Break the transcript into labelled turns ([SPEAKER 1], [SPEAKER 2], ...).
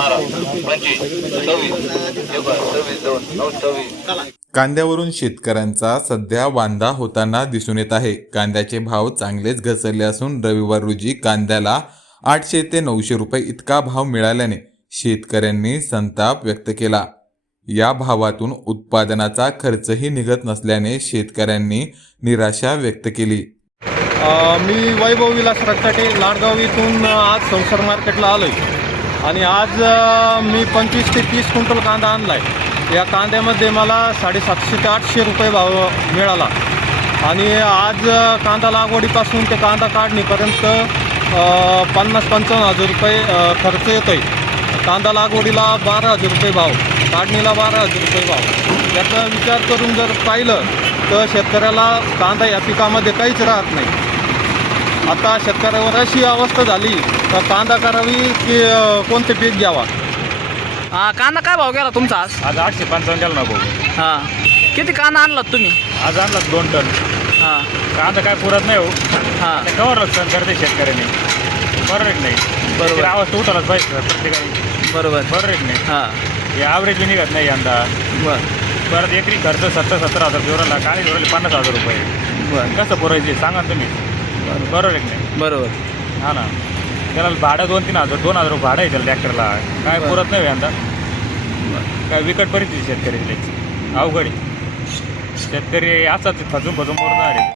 [SPEAKER 1] बारा पंचवीस सव्वीस दोन नऊ सव्वीस
[SPEAKER 2] कांद्यावरून शेतकऱ्यांचा सध्या वांदा होताना दिसून येत आहे. कांद्याचे भाव चांगलेच घसरले असून रविवार रोजी कांद्याला आठशे ते नऊशे रुपये इतका भाव मिळाल्याने शेतकऱ्यांनी संताप व्यक्त केला. या भावातून उत्पादनाचा खर्चही निघत नसल्याने शेतकऱ्यांनी निराशा व्यक्त केली.
[SPEAKER 3] मी वैभव विलास रक्ताटे लाडगाव इथून आज संसार मार्केटला आलोय. आणि आज मी पंचवीस ते तीस क्विंटल कांदा आणला आहे या कांद्यामध्ये मला साडेसातशे ते आठशे रुपये भाव मिळाला. आणि आज कांदा लागवडीपासून ते कांदा काढणीपर्यंत पन्नास पंचावन्न हजार रुपये खर्च येतो आहे कांदा लागवडीला बारा हजार रुपये भाव काढणीला बारा हजार रुपये भाव. याचा विचार करून जर पाहिलं तर शेतकऱ्याला कांदा या पिकामध्ये काहीच राहत नाही. आता शेतकऱ्यावर अशी अवस्था झाली तर कांदा करावी की कोणते पीक घ्यावा?
[SPEAKER 4] हा कांदा काय भाव गेला तुमचा आज?
[SPEAKER 5] आज आठशे पंचावन्न गेला ना भाऊ.
[SPEAKER 4] हा. किती कांदा आणलात तुम्ही?
[SPEAKER 5] आज आणला दोन टन.
[SPEAKER 4] हा.
[SPEAKER 5] कांदा काय पुरत नाही हो.
[SPEAKER 4] हा.
[SPEAKER 5] ते कवर रक्षण करते शेतकऱ्याने. बरोबर आहे की नाही.
[SPEAKER 4] बरोबर.
[SPEAKER 5] आवाज तर उठवलाच पाहिजे प्रत्येकाने.
[SPEAKER 4] बरोबर.
[SPEAKER 5] बरोबर आहे की नाही.
[SPEAKER 4] हा.
[SPEAKER 5] हे ॲव्हरेज बी निघत नाही यंदा.
[SPEAKER 4] बर.
[SPEAKER 5] परत एकरी खर्च सत्तर सत्तर हजार जोराला काळी जोराला पन्नास हजार रुपये.
[SPEAKER 4] बर.
[SPEAKER 5] कसं पुरायचे सांगा ना तुम्ही. बरोबर की नाही?
[SPEAKER 4] बरोबर.
[SPEAKER 5] हा ना. त्याला भाडं दोन तीन हजार दोन हजार रुपये भाडं आहे त्याला ट्रॅक्टरला. काय
[SPEAKER 4] बरं.
[SPEAKER 5] पुरत नाही यंदा. काय विकट परिस्थिती शेतकऱ्याची अवघड आहे. शेतकरी असाच फसून फसून मरणार. आहे